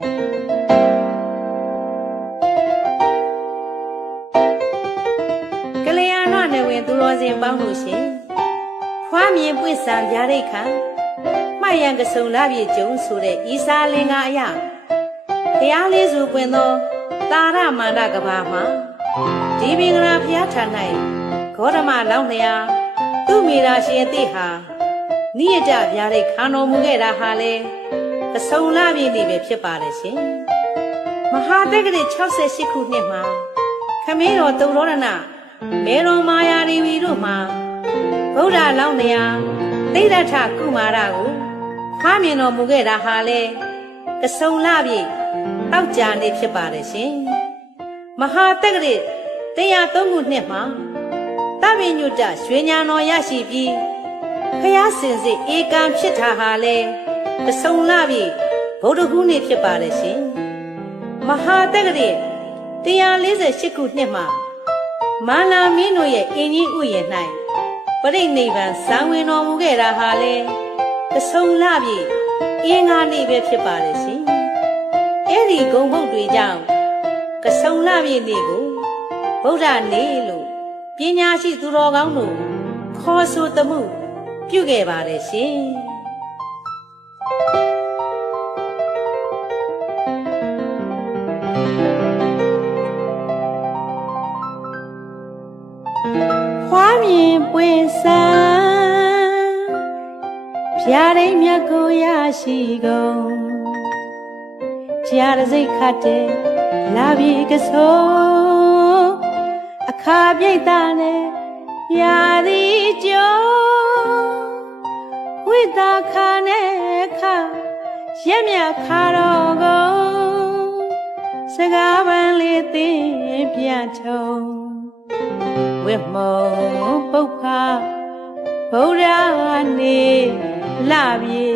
ကလျာဏနယ်ဝင်သူတော်စင်ပေါင်းလို့ရှင်ဖွားမြင်ပွင့်ဆံပြားရိတ်ခါမှတ်ရန်ကစုံလာပြေကျုံဆိုတဲ့ဤစာလင်္ကာအယဘုရားလေးစုပွင့်သောတာရမန္တကဘာမှာဒီပင်ကရာဘုရားထံ၌ဂေါတမလောင်းလျာသူမိရာရှင်အသည့်ဟာနိယတပြားရိတ်ခံတော်မူခဲ့တာဟာလေကစုံလာပြေနေပဲဖြစ်ပါတယ်ရှင်မဟာတက္ကရာ68ခုနှစ်မှာခမင်းတော်သုရောဒနာမေတော်မာယာရီဝီတို့မှာဗုဒ္ဓလောင်းလျာသိဒ္ဓထကုမာရကိုဖားမြင်တော်မူခဲ့တာဟာလေကစုံလာပြေတောက်ကြနေဖြစ်ပါတယ်ရှင်မဟာတက္ကရာ103ခုနှစ်မှာတပည့်ညွတ်တရွှေညာတော်ရရှိပြီးဖျားစင်စစ်ဧကံဖြစ်တာဟာလေကစုံလာပြေဗုဒ္ဓဟူးနေ့ဖြစ်ပါတယ်ရှင်မဟာတက္ကရာ148ခုနှစ်မှာမာနာမင်းတို့ရဲ့အင်ကြီးဥယျာဉ်၌ပရိနိဗ္ဗာန်ဇံဝင်တော်မူခဲ့တာဟာလေကစုံလာပြေအင်္ဂါနေ့ပဲဖြစ်ပါတယ်ရှင်အဲ့ဒီဂုံဘုတ်တွေကြောင့်ကစုံလာပြေနေ့ကိုဗုဒ္ဓနေ့လို့ပညာရှိသူတော်ကောင်းတို့ခေါ်ဆိုသမှုပြုခဲ့ပါတယ်ရှင်ဖွားမြင်ပွင့်ဆံဖြာရိတ်မြတ်ကိုရရှိကုန်ကြာရစိတ်ခတ်တဲ့လာပြီကစိုးအခါပြိတ္တာနဲ့ရာသီကျော်ဝိသခါနဲ့ခရက်မြခါတော်ကုန်စကားပန်းလေးသိပြန်ထုံဝိမုံပုပ္ဖဗုဒ္ဓနေလပြေ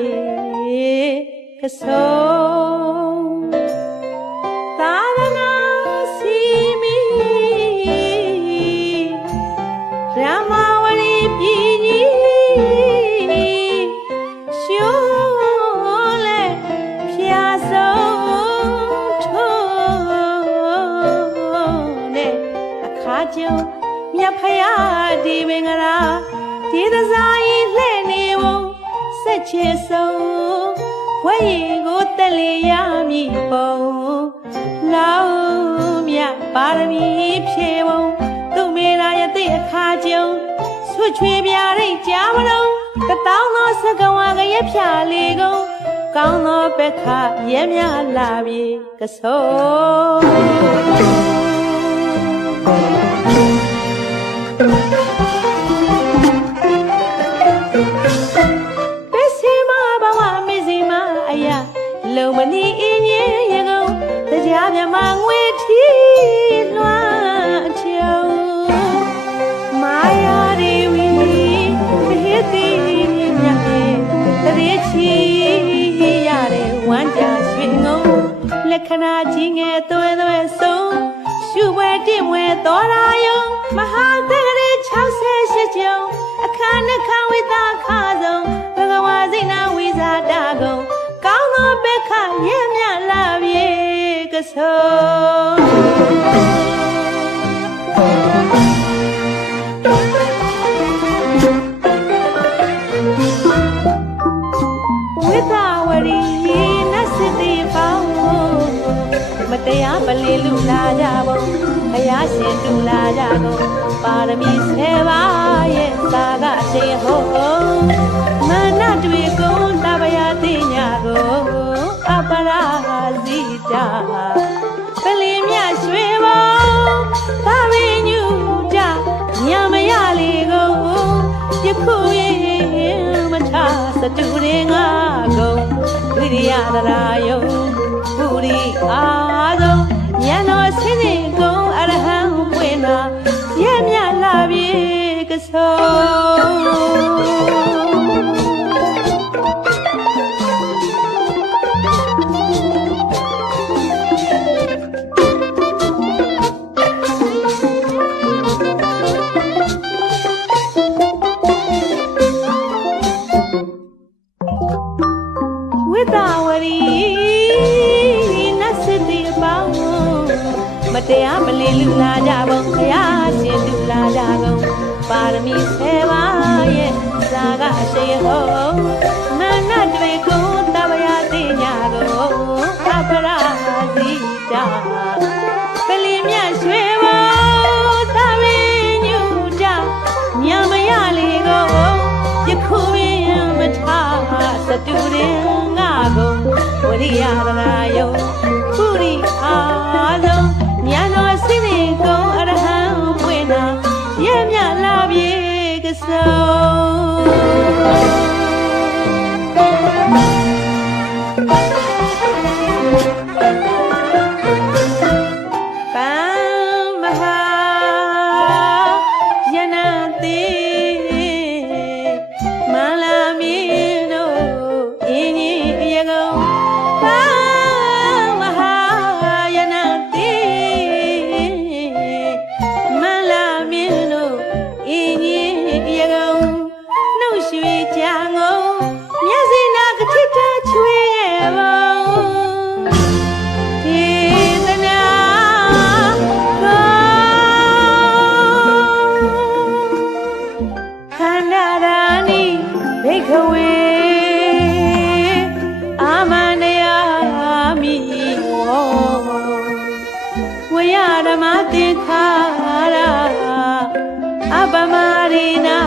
ကစိုးသာသနာစီမီရမဝရီပြည်ကြီးရှုံးလဲဖျားဆုံးထုံးနဲ့အခါကျုံမြတ်ဖယားဒီမင်္ဂလာဒီသဇာကြီးလှဲ့နေဝုံစက်ချေဆုံးဝဲရီကိုတက်လေရမည်ပုံလောင်းမြတ်ပါရမီဖြေဝုံသူမေရာယသိအခါကျုံဆွချွေပြရိတ်ကြားမလုံးကတောင်းသောစကဝါကရက်ဖြာလေးကုန်ကောင်းသောပက္ခရဲမြလာပြီကစိုးပစီမဘဝမေစီမအယလုံမနီအင်းရဲ့ရကုန်တရားမြမငွေထီလွှမ်းချုံမာယာရီဝီဟိတိမြတ်ရဲ့တရေချီရတဲ့ဝမ်းကြရွှေငုံလက္ခဏာကြီးငယ်သွဲသွဲဆုံးရှုပွဲတင့်ဝဲတော်ရာယုံမဟာတက္ကရာ68ကျုံအခါနှခဝိတာခါဆုံးဘဂဝါစိတ်နာဝိဇာတကုံကောင်းသောဘက္ခရဲမြလာပြေကဆုံးဝိသဝရီနတ်စစ်တီပေါင်းမတရားပလီလူလာကြပုံဘုရားရှင်တူလာကြကုန်ပါရမီ7ပါးရဲ့သာကအရှိန်ဟုံးမာနတွေကုန်တပယသိညာကိုအပရာဇိတာပလီမြရွှေဘုံသာဝိညုတညမရလေကုန်ယခုရင်မထစတူရင်ငါကုန်ဝိရိယသရာယုံပုရိအာဆုံးဉာဏ်တော်ဆင်းရဲကုန်အရဟံပွင့်လာရဲမြလာပြီကစိုးဝိသဝရီ လူလာကြပုံဘုရားရှင်လူလာကြကုန်ပါရမီ10ပါးရဲ့ဇာကအရှိန်ဟုတ်မနတ်တွေကိုတပရသိညာကုန်အပရာစီတာပလီမြတ်ရွှေဘုံတပင်းညူကြညမရလေကုန်ယခုရင်မထားစတူရင်ငါကုန်ဝရိယရာယုံပုရိအားလုံးဉာဏ်တော်စိနေကုန်အရဟံပွင့်နာရဲ့မြလာပြေကစုံမဟာယနာတိမလာမင်းတို့အင်းကြီးရေကုန်မဟာယနာတိမလာမင်းတို့အင်းကြီးရေကုန်နှုတ်ရွှေကြံကုန်မျက်စိနာကတိတချွေရဲ့ဘုံဘိခဝေအာမဏယမိဟောဝယဓမ္မသင်္ခါရအပမရိနာ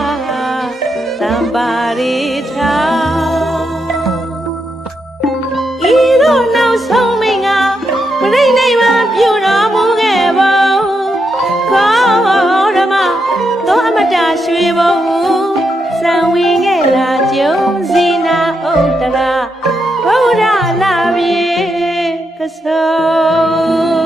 သံပါရိထာဤသို့နောက်ဆုံးမင်းကပရိနိဗ္ဗာန်ပြုတော်မူခဲ့ပုံခောဓမ္မသောအမတရွှေဘုံစံဝင်ခဲ့လာကျုံစီနာဥတ္တရာဗုဒ္ဓလာပြေကဆုံ